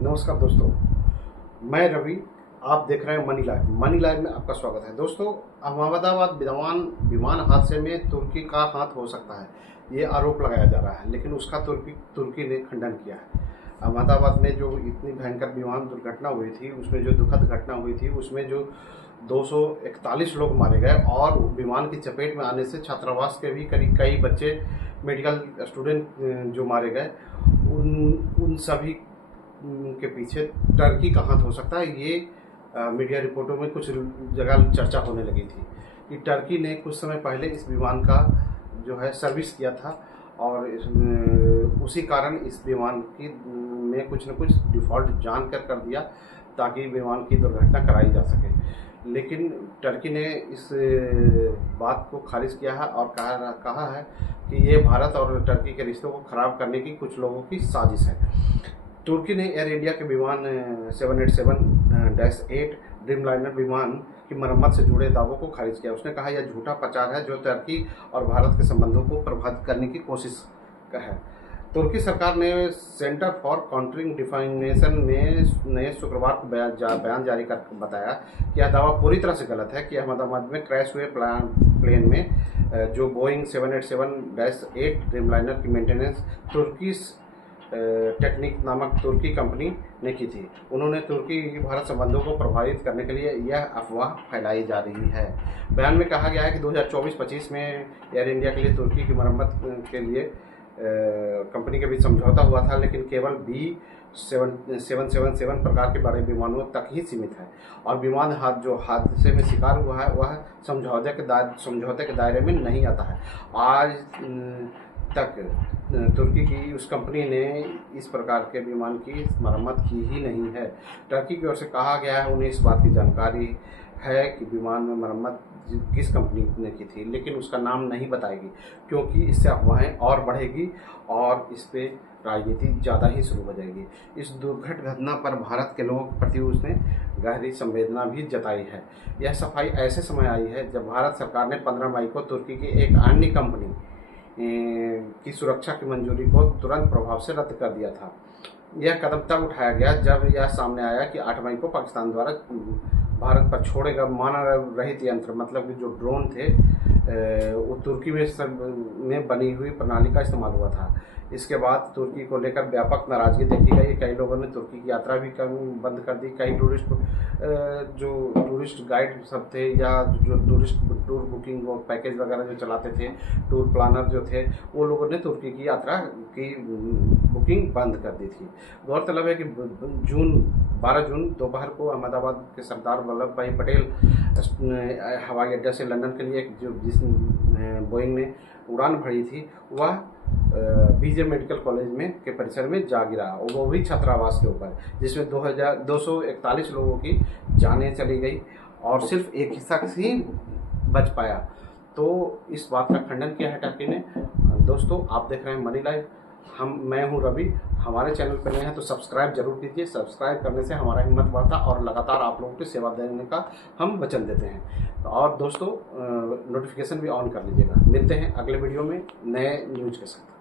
नमस्कार दोस्तों, मैं रवि। आप देख रहे हैं मनी लाइव। मनी लाइव में आपका स्वागत है। दोस्तों, अहमदाबाद विमान हादसे में तुर्की का हाथ हो सकता है, ये आरोप लगाया जा रहा है, लेकिन उसका तुर्की ने खंडन किया है। अहमदाबाद में जो इतनी भयंकर विमान दुर्घटना हुई थी, उसमें जो दुखद घटना हुई थी, उसमें जो 241 लोग मारे गए और विमान की चपेट में आने से छात्रावास के भी करीब कई बच्चे, मेडिकल स्टूडेंट जो मारे गए, उन सभी के पीछे टर्की का हाथ हो सकता है। ये मीडिया रिपोर्टों में कुछ जगह चर्चा होने लगी थी कि टर्की ने कुछ समय पहले इस विमान का जो है सर्विस किया था और उसी कारण इस विमान की में कुछ न कुछ डिफ़ॉल्ट जान कर दिया ताकि विमान की दुर्घटना कराई जा सके। लेकिन टर्की ने इस बात को खारिज किया है और कहा है कि ये भारत और टर्की के रिश्तों को ख़राब करने की कुछ लोगों की साजिश है। तुर्की ने एयर इंडिया के विमान 787-8 ड्रीमलाइनर विमान की मरम्मत से जुड़े दावों को खारिज किया। उसने कहा यह झूठा प्रचार है जो तुर्की और भारत के संबंधों को प्रभावित करने की कोशिश का है। तुर्की सरकार ने सेंटर फॉर काउंटरिंग डिफामेशन ने शुक्रवार को बयान जारी कर बताया कि यह दावा पूरी तरह से गलत है कि अहमदाबाद में क्रैश हुए प्लेन में जो बोइंग 787-8 ड्रीमलाइनर की मेंटेनेंस तुर्किश टेक्निक नामक तुर्की कंपनी ने की थी। उन्होंने तुर्की भारत संबंधों को प्रभावित करने के लिए यह अफवाह फैलाई जा रही है। बयान में कहा गया है कि 2024-25 में एयर इंडिया के लिए तुर्की की मरम्मत के लिए कंपनी के बीच समझौता हुआ था, लेकिन केवल B777 प्रकार के बड़े विमानों तक ही सीमित है और विमान जो हादसे में शिकार हुआ है वह समझौते के दायरे में नहीं आता है। आज तक तुर्की की उस कंपनी ने इस प्रकार के विमान की मरम्मत की ही नहीं है। टर्की की ओर से कहा गया है उन्हें इस बात की जानकारी है कि विमान में मरम्मत किस कंपनी ने की थी, लेकिन उसका नाम नहीं बताएगी क्योंकि इससे अफवाहें और बढ़ेगी और इस पे राजनीति ज़्यादा ही शुरू हो जाएगी। इस दुर्घट घटना पर भारत के लोगों के प्रति उसने गहरी संवेदना भी जताई है। यह सफाई ऐसे समय आई है जब भारत सरकार ने 15 मई को तुर्की की एक अन्य कंपनी की सुरक्षा की मंजूरी को तुरंत प्रभाव से रद्द कर दिया था। यह कदम तब उठाया गया जब यह सामने आया कि 8 मई को पाकिस्तान द्वारा भारत पर छोड़े गए मानव रहित यंत्र, मतलब कि जो ड्रोन थे, वो तुर्की में बनी हुई प्रणाली का इस्तेमाल हुआ था। इसके बाद तुर्की को लेकर व्यापक नाराजगी देखी गई। कई लोगों ने तुर्की की यात्रा भी बंद कर दी। कई टूरिस्ट गाइड सब थे या जो टूरिस्ट टूर बुकिंग और पैकेज वगैरह जो चलाते थे, टूर प्लानर जो थे, वो लोगों ने तुर्की की यात्रा की बुकिंग बंद कर दी थी। गौरतलब है कि 12 जून दोपहर को अहमदाबाद के सरदार वल्लभ भाई पटेल हवाई अड्डा से लंदन के लिए जिस बोइंग ने उड़ान भरी थी वह बीजे मेडिकल कॉलेज में के परिसर में जा गिरा, वो भी छात्रावास के ऊपर, जिसमें 241 लोगों की जानें चली गई और सिर्फ एक ही शख्स ही बच पाया। तो इस बात का खंडन किया है टर्की ने। दोस्तों, आप देख रहे हैं मनी लाइव। मैं हूं रवि। हमारे चैनल पर नए हैं तो सब्सक्राइब जरूर कीजिए। सब्सक्राइब करने से हमारा हिम्मत बढ़ता और लगातार आप लोगों की सेवा देने का हम वचन देते हैं। और दोस्तों, नोटिफिकेशन भी ऑन कर लीजिएगा। मिलते हैं अगले वीडियो में नए न्यूज़ के साथ।